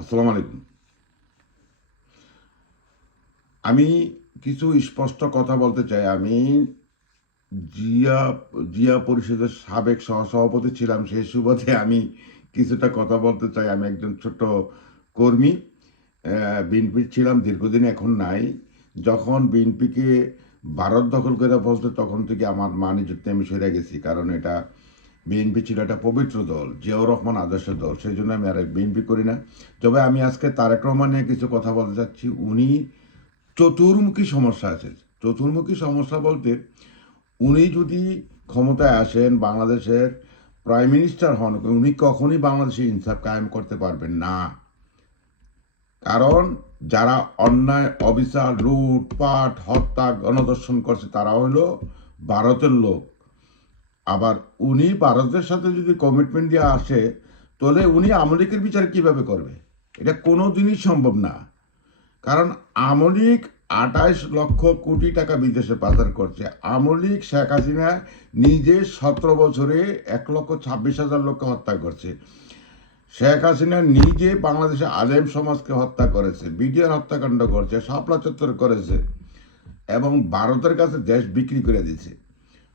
আসসালামু আলাইকুম। আমি কিছু স্পষ্ট কথা বলতে চাই। আমি জিয়া জিয়া পরিষদের সাবেক সহসভাপতি ছিলাম। সেই সুবাদে আমি কিছুটা কথা বলতে চাই। আমি একজন ছোট্ট কর্মী। বিএনপির ছিলাম দীর্ঘদিন, এখন নাই। যখন বিএনপিকে ভারত দখল করে বসতো তখন থেকে আমার মান-ইজ্জত নিয়ে আমি সরে গেছি। কারণ এটা বিএনপি ছিল একটা পবিত্র দল, জিয়াউর রহমান আদর্শের দল। সেই জন্য আমি আর বিএনপি করি না। তবে আমি আজকে তারেক রহমান নিয়ে কিছু কথা বলতে চাচ্ছি। উনি চতুর্মুখী সমস্যা আছে। চতুর্মুখী সমস্যা বলতে উনি যদি ক্ষমতায় আসেন, বাংলাদেশের প্রাইম মিনিস্টার হন, উনি কখনই বাংলাদেশে ইনসাফ কায়েম করতে পারবেন না। কারণ যারা অন্যায়, অবিচার, লুটপাট, হত্যা, গণধর্ষণ করছে তারা হলো ভারতের লোক। আবার উনি ভারতের সাথে যদি কমিটমেন্ট দিয়ে আসে, তাহলে উনি আওয়ামী লীগের বিচার কীভাবে করবে? এটা কোনো দিনই সম্ভব না। কারণ আওয়ামী লীগ ২৮ লক্ষ কোটি টাকা বিদেশে পাচার করছে। আওয়ামী লীগ শেখ হাসিনা নিজে ১৭ বছরে ১,২৬,০০০ লোককে হত্যা করছে। শেখ হাসিনা নিজে বাংলাদেশে আলেম সমাজকে হত্যা করেছে, বিডিআর হত্যাকাণ্ড করছে, শাপলা চত্বর করেছে এবং ভারতের কাছে দেশ বিক্রি করে দিয়েছে।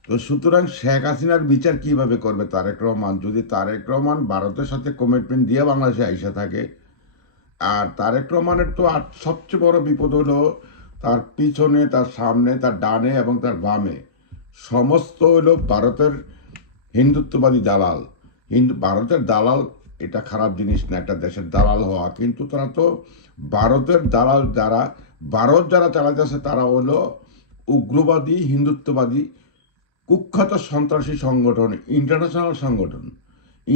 তো সুতরাং শেখ হাসিনার বিচার কিভাবে করবে তারেক রহমান? যদি তারেক রহমান ভারতের সাথে কমিটমেন্ট দিয়ে বাংলাদেশে আইসা থাকে, আর তারেক রহমানের তো আর সবচেয়ে বড় বিপদ হলো তার পিছনে, তার সামনে, তার ডানে এবং তার বামে সমস্ত হলো ভারতের হিন্দুত্ববাদী দালাল। ভারতের দালাল এটা খারাপ জিনিস না, একটা দেশের দালাল হওয়া, কিন্তু তারা তো ভারতের দালাল। ভারত যারা চালাতেছে তারা হলো উগ্রবাদী, হিন্দুত্ববাদী, কুখ্যাত সন্ত্রাসী সংগঠন,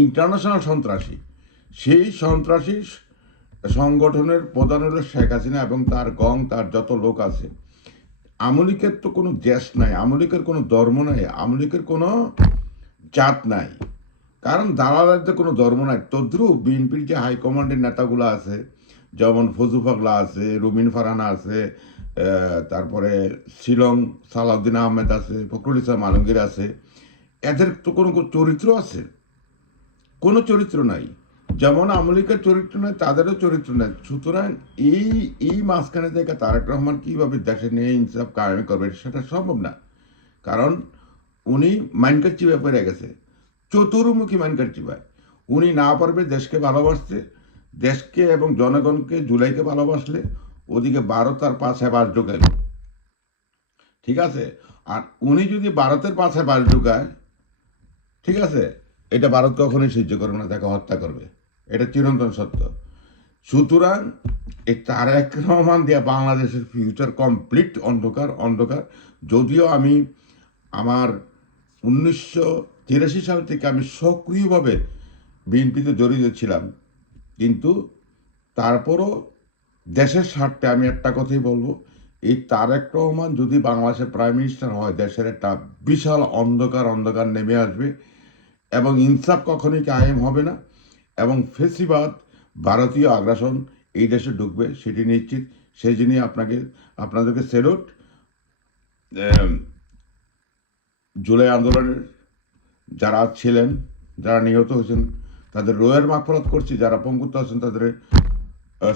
ইন্টারন্যাশনাল সন্ত্রাসী। সেই সন্ত্রাসী সংগঠনের প্রধান হলো শেখ হাসিনা এবং তার গং, তার যত লোক আছে। আওয়ামী লীগের তো কোনো দেশ নাই, আওয়ামী লীগের কোনো ধর্ম নাই, আওয়ামী লীগের কোনো জাত নাই। কারণ দালালের তো কোনো ধর্ম নাই। তদ্রুপ বিএনপির যে হাইকমান্ডের নেতাগুলো আছে, যেমন ফজু পাগলা আছে, রুমিন ফারহানা আছে, তারপরে শিলং সালাউদ্দিন আহমেদ আছে, ফখরুল ইসলাম আলমগীর আছে, এদের তো কোনো চরিত্র আছে? কোনো চরিত্র নাই। যেমন আওয়ামী লীগের চরিত্র নাই, তাদেরও চরিত্র নাই। সুতরাং এই মাঝখানে থেকে তারেক রহমান কীভাবে দেশে নিয়ে ইনসাফ কায়েম করবে সেটা সম্ভব না। কারণ উনি মাইনকার চিবায় পড়ে গেছে, চতুর্মুখী মাইনকার চিবায়। উনি না পারবে দেশকে ভালোবাসতে, দেশকে এবং জনগণকে, জুলাইকে ভালোবাসলে ওদিকে ভারত তার পাছায় বাস ঢুকাইল। ঠিক আছে? আর উনি যদি ভারতের পাছায় বাস ঢুকায়, ঠিক আছে, এটা ভারত কখনোই সহ্য করবে না, তাকে হত্যা করবে। এটা চিরন্তন সত্য। সুতরাং এই তারেক রহমান দিয়ে বাংলাদেশের ফিউচার কমপ্লিট অন্ধকার। যদিও আমি আমার ১৯৮৩ সাল থেকে আমি সক্রিয়ভাবে বিএনপিতে জড়িত ছিলাম, কিন্তু তারপরও দেশের স্বার্থে আমি একটা কথাই বলবো, এই তারেক রহমান যদি বাংলাদেশের প্রাইম মিনিস্টার হয়, দেশের একটা বিশাল অন্ধকার নেমে আসবে এবং ইনসাফ কখনোই কায়েম হবে না এবং ফেসিবাদ, ভারতীয় আগ্রাসন এই দেশে ঢুকবে, সেটি নিশ্চিত। সেই জন্যই আপনাদেরকে সেলুট। জুলাই আন্দোলনের যারা ছিলেন, যারা নিহত হয়েছেন তাদের রোহের মাগফিরাত করছি, যারা পঙ্গুত্ব আছেন তাদের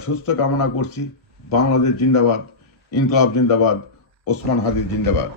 সুস্থ কামনা করছি। বাংলাদেশ জিন্দাবাদ, ইনকলাব জিন্দাবাদ, ওসমান হাদি জিন্দাবাদ।